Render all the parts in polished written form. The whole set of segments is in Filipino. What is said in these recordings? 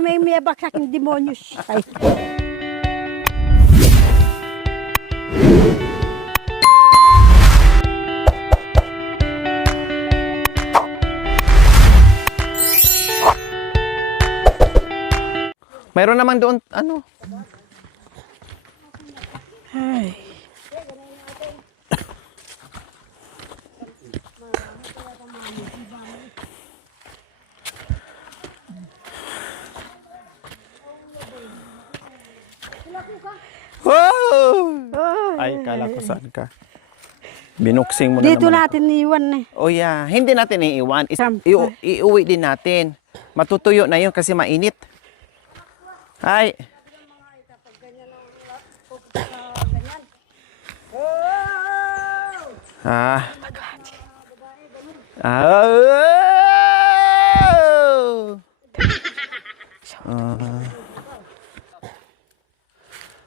may baksak ng demonyos. Ay. Mayroon naman doon, ano? Ay. Oh! Ay, kala ko saan ka. Binuksing mo na Dito naman. natin iwan eh. Oh yeah, hindi natin iiwan. Sampay. Iuwi din natin. Matutuyo na yun kasi mainit. Ay. Ah.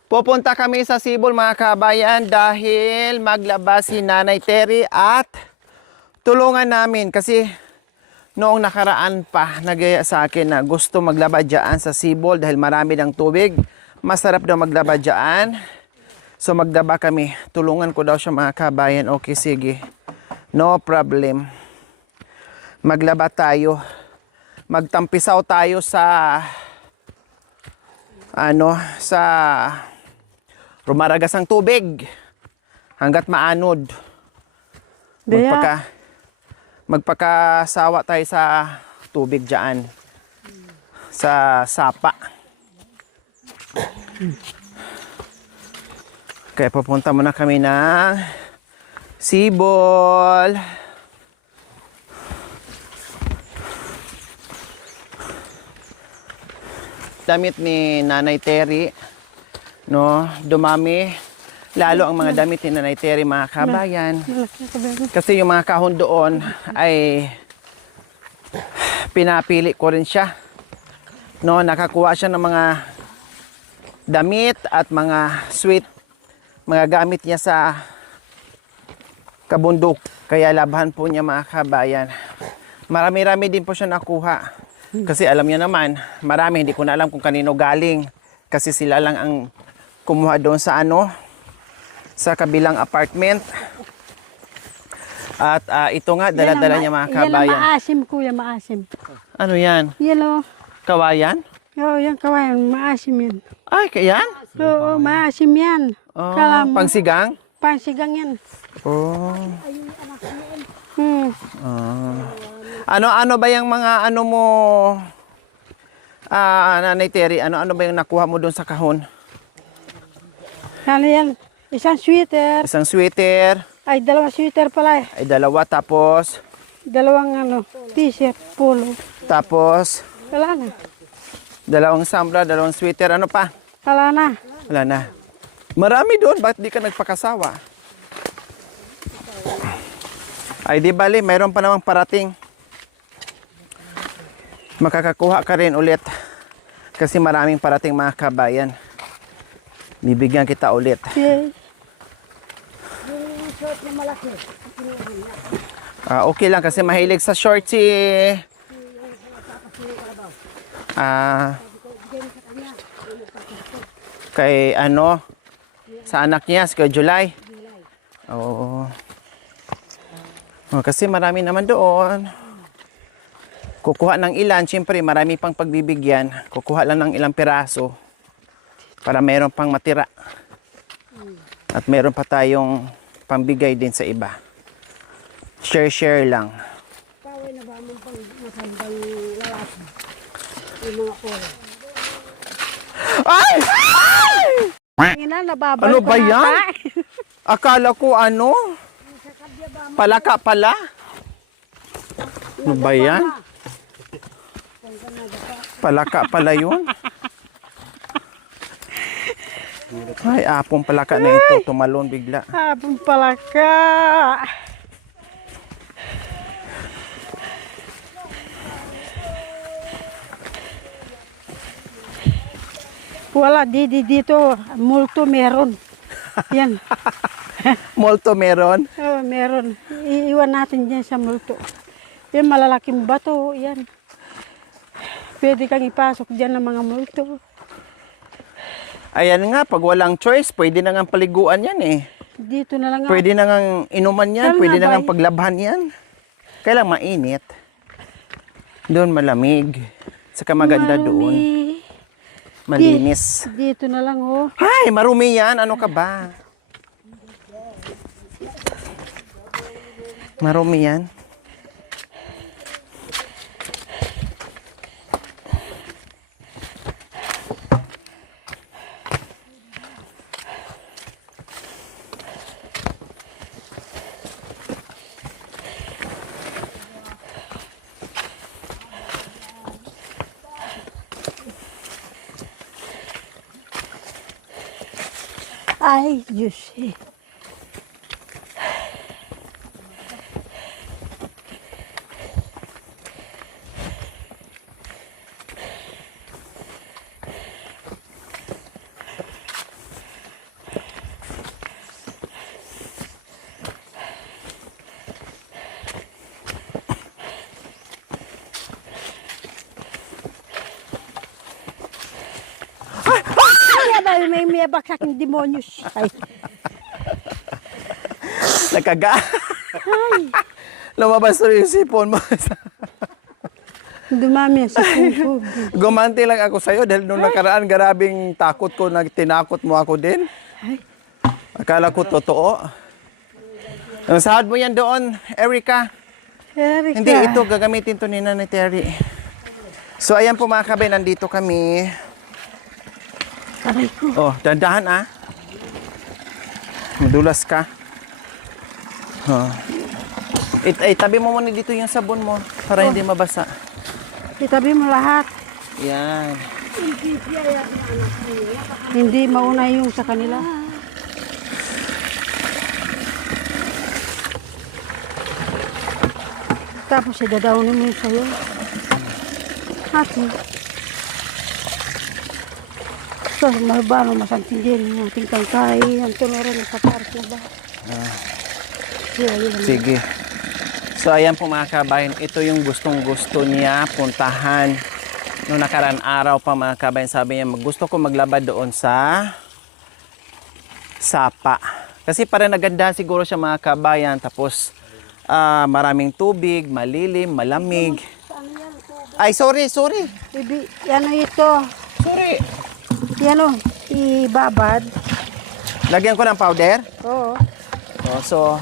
Pupunta kami sa Sibol mga kabayan dahil maglabas si Nanay Terry at tulungan namin kasi noong nakaraan pa nagaya sa akin na gusto maglaba dyan sa Sibol dahil marami ng tubig. Masarap daw maglaba dyan. So magdaba kami. Tulungan ko daw siya mga kabayan. Okay, sige. No problem. Maglaba tayo. Magtampisaw tayo sa sa rumaragas ang tubig hanggat maanod. Magpakasawa tayo sa tubig dyan. Sa sapa. Kaya pupunta muna kami ng Sibol. Damit ni Nanay Terry, no, dumami. Lalo ang mga damit ni Nanay Terry, mga kabayan. Kasi yung mga kahon doon ay pinapili ko rin siya. No, nakakuha siya ng mga damit at mga sweet, mga gamit niya sa kabundok. Kaya labhan po niya mga kabayan. Marami-rami din po siya nakuha. Kasi alam niya naman, marami, hindi ko na alam kung kanino galing. Kasi sila lang ang kumuha doon sa sa kabilang apartment. At ito nga, dala-dala niya mga kabayan. Yan ang maasim, kuya, maasim. Ano yan? Yan o. Kawayan? Oo, yan kawayan, maasim yan. Ay, kayan? Oo, maasim yan. Oh, Kala mo, pangsigang? pansigang yan. Oh. Hmm. Ano ba yung mga mo, Nanay Terry, ano ba yung nakuha mo doon sa kahon? Ano yan? Isang sweater. Isang sweater. Ay, dalawang sweater pala eh. Ay, dalawa. Tapos, Dalawang t-shirt, polo. tapos, Wala na. dalawang sambra, dalawang sweater. Ano pa? Wala na. Wala na. Marami doon. Bakit di ka nagpakasawa? Ay, di bali. Mayroon pa namang parating. Makakakuha ka rin ulit. Kasi maraming parating mga kabayan. Bibigyan kita ulit. Yes. Okay lang kasi mahilig sa short si kay sa anak niya, si July. Oo. Kasi marami naman doon. Kukuha ng ilan, siyempre marami pang pagbibigyan. Kukuha lang ng ilang piraso para meron pang matira. At meron pa tayong pambigay din sa iba. Share lang. Kaway na ba mong pang masandang lalaki? Yung mga polo. Ay! Ano ba yan? Akala ko palaka pala. Ano ba yan? Palaka pala yun. Ay, apong palaka na ito. Tumalon bigla. Apong palaka. Wala, dito. Multo meron. Yan. Molto meron. Oh, meron. Iiwan natin dyan sa multo. Yan, malalaking bato. Yan. Pwede kang ipasok dyan ng mga multo. Ayan nga, pag walang choice, pwede na nga paliguan yan eh. Dito na lang nga. Pwede na nga inuman yan, Saan pwede nga na ba nga paglabhan yan. Kailang mainit. Doon malamig. Saka maganda doon. Marumi. Malinis. Dito na lang oh. Ay, marumi yan. Ano ka ba? Marumi yan. Ay, Diyos eh. Ay, may baksak ng demonyo. Ay. Nakaga. Lumabas na yung sipon mo. Dumami sa puso. Gumanti lang ako sa'yo dahil nung nakaraan, garabing takot ko, tinakot mo ako din. Ay. Akala ko totoo. Ang sahod mo yan doon, Erica. Erika. Hindi, ito, gagamitin to ni Nanay Terry. So, ayan po mga kabay, nandito kami. Aray ko. Oh, dandahan ah. Madulas ka. Oh. Tabi mo muna dito yung sabon mo para hindi mabasa. Itabi mo lahat. Yan. Hindi mauna yung sa kanila. Tapos idadawin mo yung sayo. Hati. So, mabano masantin din yung ating kangkay. Ang tunuran sa park na ba? Sige. So ayan po mga kabayan, ito yung gustong gusto niya puntahan. Noong nakaraan araw pa mga kabayan, sabi niya gusto ko maglaba doon sa Sapa. Kasi para naganda siguro siya mga kabayan, tapos maraming tubig, malilim, malamig. Ay, sorry. Ano ito? Sorry. Yan o, ibabad. Lagyan ko ng powder. Oo. Oh, so,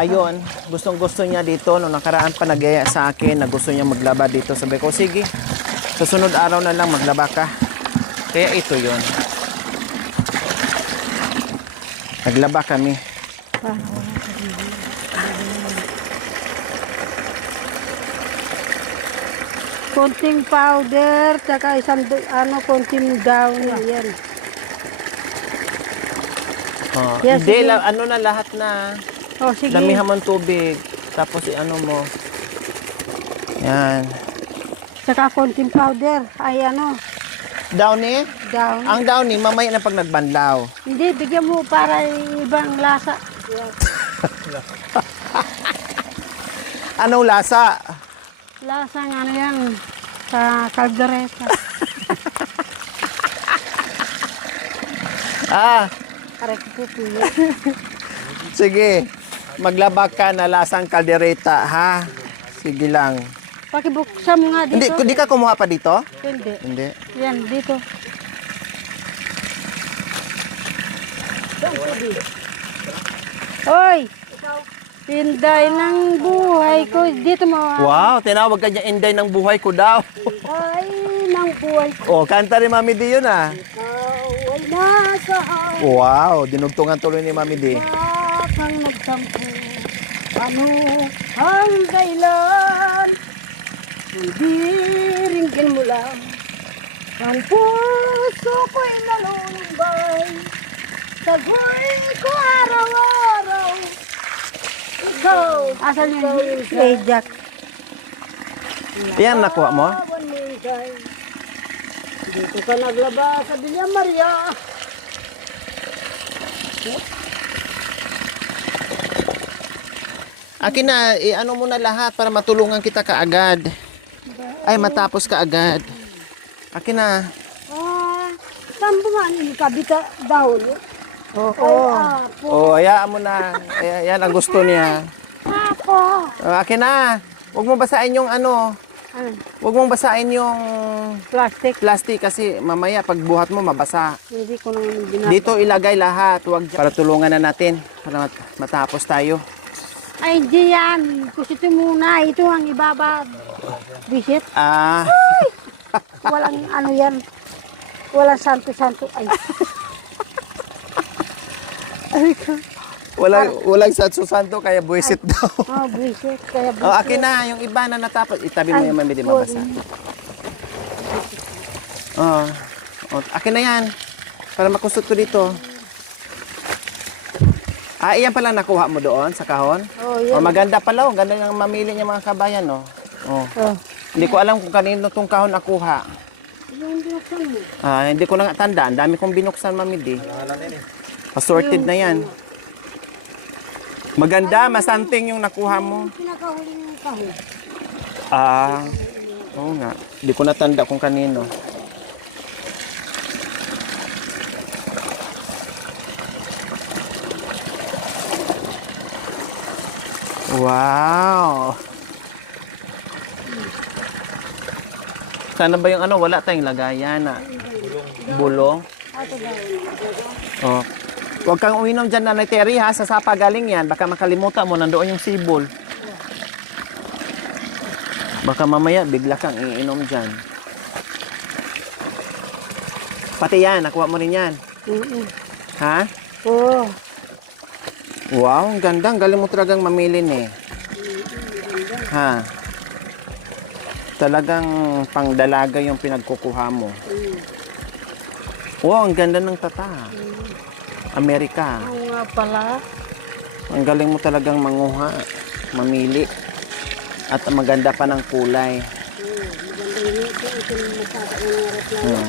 ayun, gustong-gusto niya dito. Nung nakaraan pa nagaya sa akin na gusto niya maglaba dito. Sabi ko, sige, susunod araw na lang maglaba ka. Kaya ito yon. Naglaba kami. Konting powder, saka isang konting down. Yan. Oh, Yes, hindi, sige. ano na lahat na. Oh, sige. Damihan mo ng tubig. Tapos ano mo. Yan. Saka konting powder. Ay Downy? down. Ang downy, mamaya na pag nagbanlaw. Hindi, bigyan mo para ibang lasa. Anong lasa? Lasang yan, sa kaldereta. Aray ko po Sige. Maglaba ka na lasang kaldereta, ha? Sige lang. Pakibuksan mo nga dito. Hindi ka kumuha pa dito? Hindi. Hindi. Yan, dito. Hoy! Inday ng buhay ko. Dito mo. Wow, tinawag ka niya inday ng buhay ko daw. Ay, ng buhay ko. Oh, kanta ni Mami D yun ah. Ay, nasaan Wow, dinugtungan tuloy ni Mami D. kang nagtampo. Ano ang dahilan? Hindi ringgin mo lang. Ang puso ko'y nalulumbay. Tagoy ko araw-araw. Ikaw. Asan yung Jack? Yan, nakuha mo? Dito ka naglaba sa Villa Maria. Akin na, ano mo na lahat para matulungan kita kaagad. Ay, matapos ka agad. Akin na. Tambungan ini kabita daw. Oo. Oh, hayaan mo na. Yan ang gusto niya. Apo. Akin na. Huwag mo basahin yung ano. Huwag mong basahin yung plastic kasi mamaya pag buhat mo mabasa. Hindi ko naman binasa. Dito ilagay lahat. Huwag para tulungan na natin para matapos tayo. Ay, di yan. Kusito muna. Ito ang ibaba. Visit. Walang ano yan. Walang santo-santo. Ay. Ay ko. Walang santo kaya buwisit daw. Visit. Kaya visit. Akin na, yung iba na natapos. Itabi mo yung mamili mabasa. Akin na yan. Para makusot ko dito. Iyan pala nakuha mo doon sa kahon? Yan. Maganda pala. Ganda ng mamili niya mga kabayan, no? Hindi ko alam kung kanino itong kahon nakuha. Yung binuksan mo. Hindi ko na nga tandaan. Dami kong binuksan, mamidi. Assorted na yan. Maganda, masanting yung nakuha mo. Pinakahuli ng kahon. Oo nga. Hindi ko natanda kung kanino. Wow! Sana ba yung ano? Wala tayong lagayan na bulong. Huwag kang uminom dyan, Nanay Terry, ha? Sa sapa galing yan. Baka makalimutan mo, nandoon yung sibol. Baka mamaya, bigla kang iinom dyan. Pati yan, nakuha mo rin yan. Ha? Oo. Wow, ang ganda. Ang galing mo talagang mamilin eh. Ha? Talagang pangdalaga yung pinagkukuha mo. Wow, ang ganda ng tata. Amerika. Oo nga pala. Ang galing mo talagang manguha, mamili. At maganda pa ng kulay. Maganda yun. Ito yung matata ng aeroplano.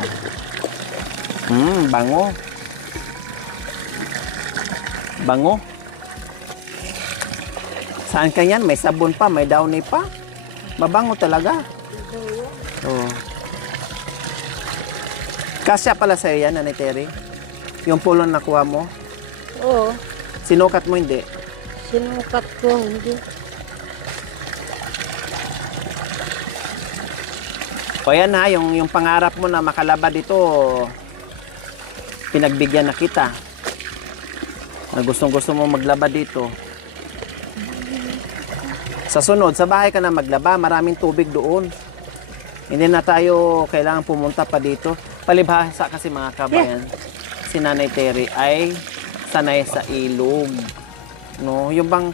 Bango. Bango. Saan ka yan? May sabon pa, may downy pa. Mabango talaga. Kasya pala sa'yo yan, Nanay Terry? Yung pulon nakuha mo? Oo. Sinukat mo hindi? Sinukat ko, hindi. O yan ha, yung pangarap mo na makalaba dito, pinagbigyan na kita. Na gustong-gusto mo maglaba dito. Sa sunod, sa bahay ka na maglaba, maraming tubig doon. Hindi na tayo kailangan pumunta pa dito. Palibhasa kasi mga kabayan, si Nanay Terry ay sanay sa ilog. No, yung bang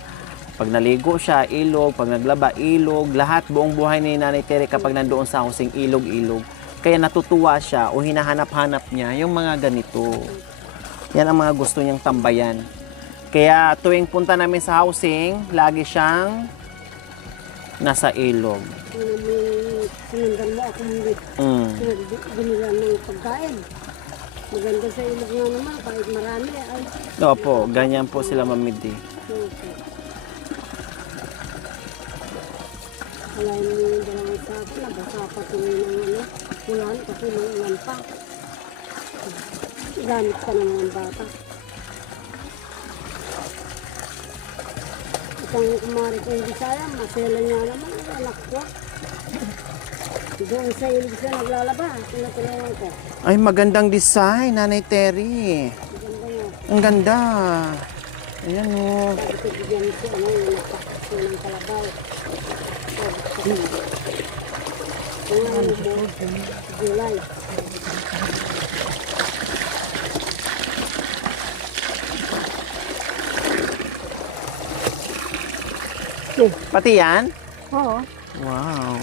pag naligo siya, ilog, pag naglaba, ilog, lahat buong buhay ni Nanay Terry kapag nandoon sa housing, ilog-ilog. Kaya natutuwa siya o hinahanap-hanap niya yung mga ganito. Yan ang mga gusto niyang tambayan. Kaya tuwing punta namin sa housing, lagi siyang nasa ilog. Sinundan mo ako hindi. Binigyan ng pagkain. Maganda sa ilog nga naman, kahit marami. Opo, ganyan po sila mamidi. Okay. Wala yung dalawang sabi, nabasa pa tuloy ng ulan kasi may ulan pa. Gamit ka naman ng bata. Isang kumari kong Bisaya, masela niya naman, anak ko. Doon sa ilog siya naglalaba, tinatulungan ko. Ay, magandang design, Nanay Terry. Maganda nga. Ang ganda. Ayan o. Ito bigyan siya, yung napakasya ng kalabaw. July. Pati yan? Oo. Wow.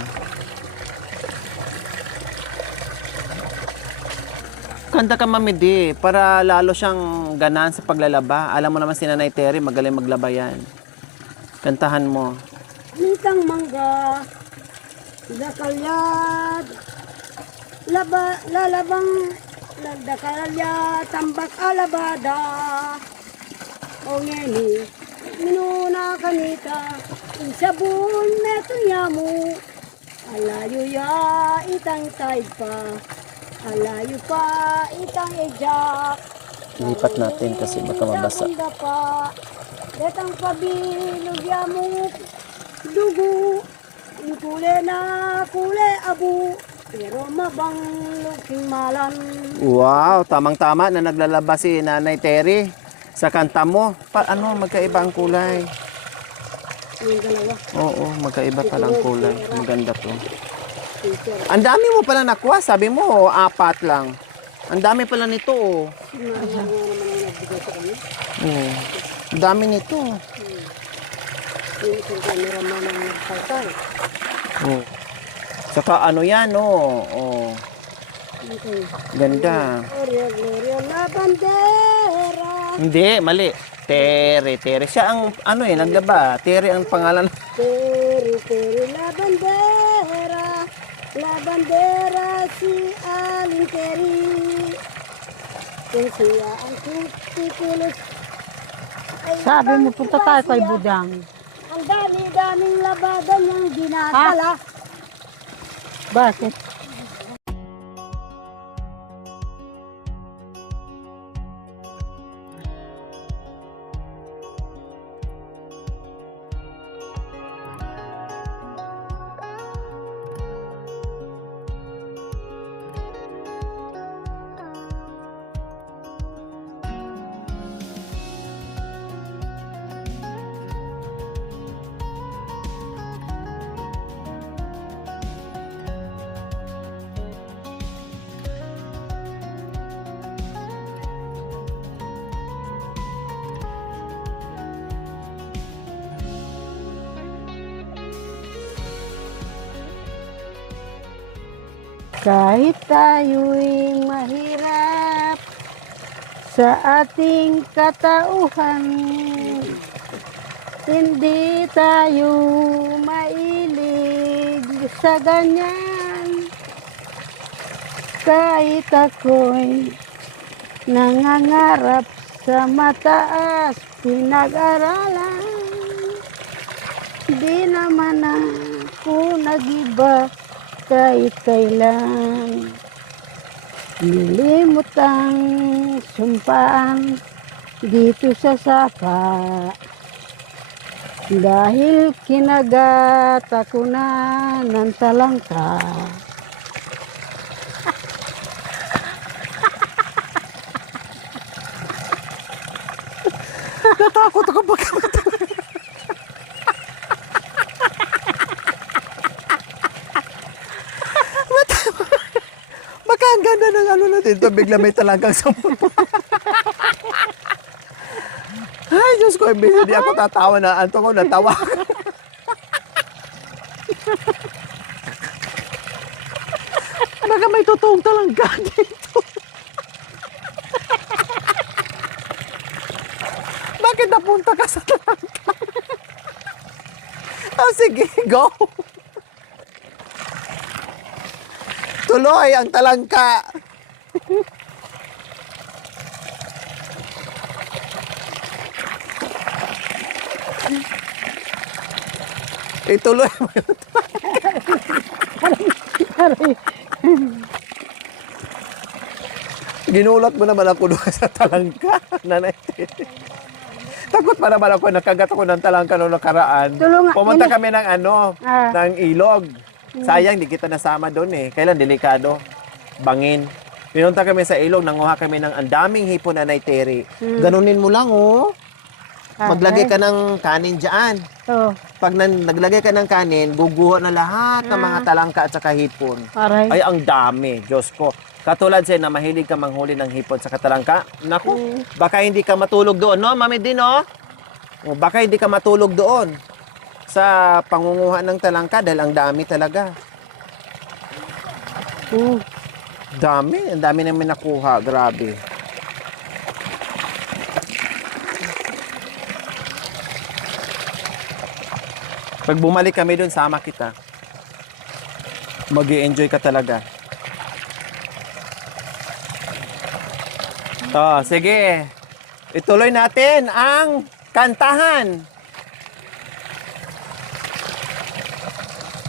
Kanta ka, mamidi, para lalo siyang ganan sa paglalaba. Alam mo naman si Nanay Terry, magaling maglaba yan. Kantahan mo. Nitang mangga, dakalyad, lalabang, dakalyad, tambak alabada, o ngeni, minuna kanita, sabon meto yamu, Alayo ya itang taypa, alayo pa itang ejak. Lipat natin kasi baka mabasa. Datang pabilog ya mo dugo, yung kule abu, pero mabanglog king malan. Wow, tamang-tama na naglalaba si Nanay Terry sa kanta mo. Magkaiba ang kulay. Yung dalawa. Oo, magkaiba palang kulay. Maganda to. Teacher. Ang dami mo pala nakuha, sabi mo, 4 lang. Ang dami pala nito, oh. Si Mama nga naman ang nagbigay sa kanya. Oo. Ang dami nito. Yung isang cameraman ang nagpaltay. Oh. Saka ano yan, oh. Oh. Okay. Ganda. Gloria la bandera. Hindi, mali. Tere. Siya ang, naglaba. Tere ang pangalan. Teri la bandera si Aling Teri. Kung siya ang titikilos. Sabi mo, punta tayo kay Budang. Ang dami-daming labada niyang dinadala. Bakit? Kahit tayo'y mahirap sa ating katauhan, hindi tayo mailig sa ganyan. Kahit ako'y nangangarap sa mataas pinag-aralan, di naman ako nag-iba kahit kailan. Nilimot ang sumpaan dito sa sapa, dahil kinagat ako na ng talangka. Natakot ako pagkamat. Baka ang ganda ng ano natin ito, bigla may talagang sa mundo. Ay, Diyos ko, imbis hindi ako tatawa na, anto ko, natawa. Baka may totoong talangga dito. Bakit napunta ka sa talangga? Oh, sige, go. Tuloy ang talangka. Ituloy mo yun. Ginulat mo naman ako doon sa talangka. Nanay. Takot pa naman ako. Nakagat ako ng talangka noong nakaraan. Pumunta kami ng ng ilog. Sayang, di kita nasama doon eh. Kailan delikado? Bangin. Pinunta kami sa ilog, nanguha kami ng ang daming hipon na Terry. Ganunin mo lang, oh. Maglagay ka ng kanin dyan. Oh. Pag naglagay ka ng kanin, guguho na lahat ng mga talangka at saka hipon. Aray. Ay, ang dami. Diyos ko. Katulad sa'yo na mahilig ka manghuli ng hipon sa katalangka. Naku, baka hindi ka matulog doon, no? Mami din, no? O, baka hindi ka matulog doon sa pangunguha ng talangka dahil ang dami talaga. Ang dami namin nakuha. Grabe. Pag bumalik kami doon, sama kita. Mag-i-enjoy ka talaga. Oh, sige. Ituloy natin ang kantahan.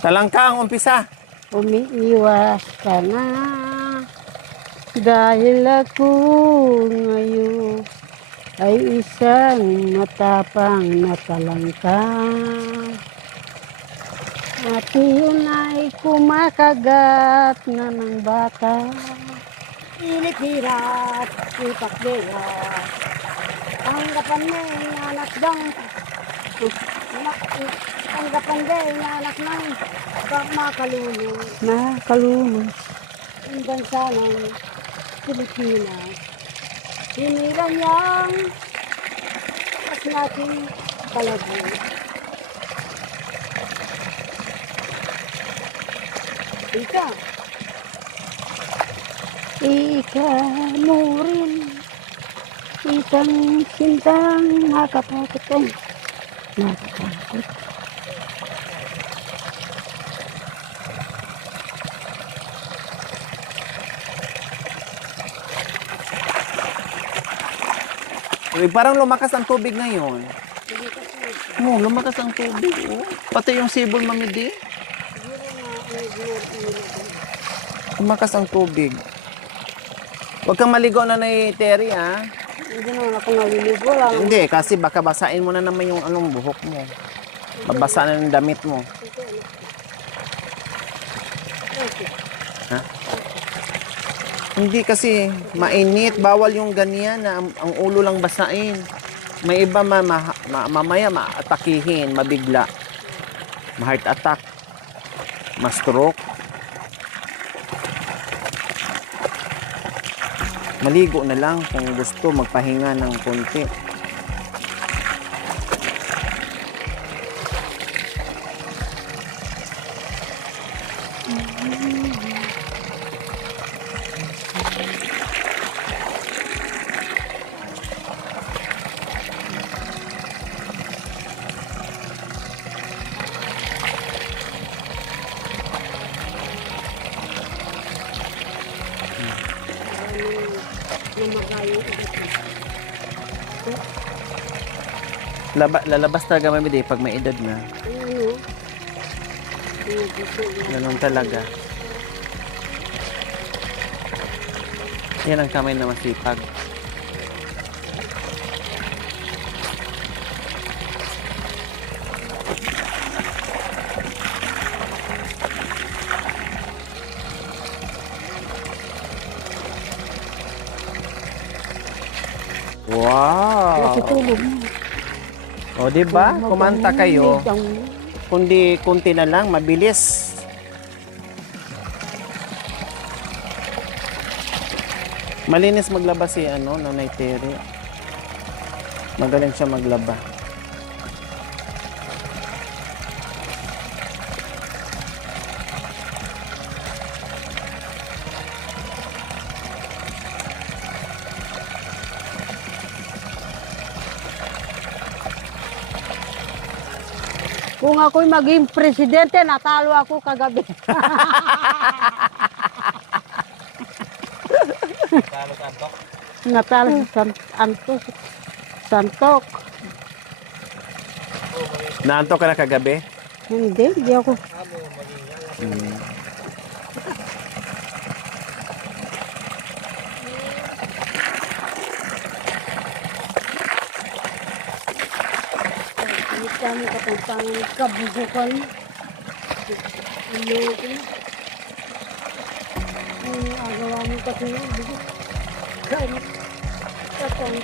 Talangka ang umpisa. umiiwas ka na. Dahil ako ngayon ay isang matapang na talangka. At yun ay kumakagat na ng bata. Init hirap, ipak bigat. Tanggapan niya yung anak dang. Tanggapan niya yung anak ng makalulong. Makalulong. Ang bansa ng Pilipinas. Hinila niyang mas nating palago. Ika, Ika mo rin, isang sintang makatakot ay makatakot. Uy, parang lumakas ang tubig ngayon. Oo, lumakas ang tubig. Oh. Pati yung sibol mamidi. Lumakas ang tubig. Huwag kang maligo na Terry, ha? hindi naman ako naliligo lang. Hindi, kasi baka basain mo na naman yung anong buhok mo. Babasa na yung damit mo. Ha? Hindi kasi mainit. Bawal yung ganyan na ang ulo lang basain. May iba mamaya maatakihin, mabigla. Ma-heart attack. Ma-stroke. Maligo na lang kung gusto magpahinga ng konti. Lalabas talaga mamidi pag may edad na. Ano? Ganun talaga. Yan ang kamay na masipag. Wow! Natutulog mo. O, diba? Kumanta kayo. Kundi kunti na lang, mabilis. Malinis maglaba si Nanay Terry. Magaling siya maglaba. Kung ako'y maging presidente, natalo ako kagabi. Natalo sa Santok. Naantok ka na kagabi? Hindi ako. Kami katang kabugukan. Iloko. Ang agawa mo kasi yung bugo. Kami katang.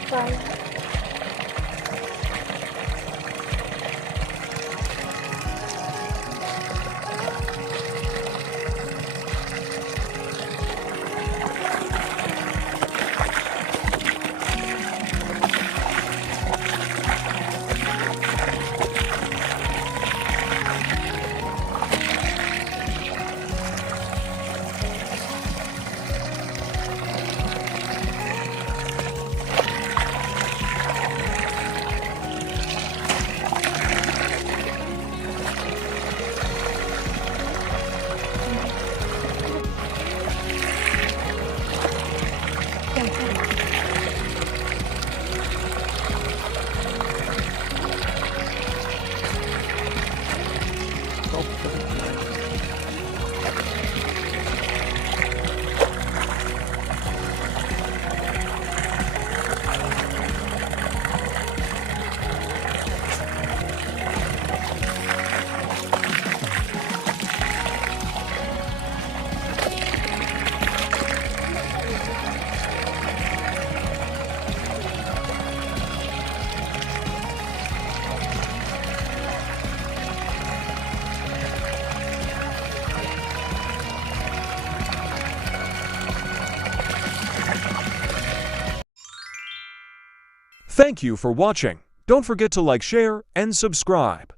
Thank you for watching. Don't forget to like, share, and subscribe.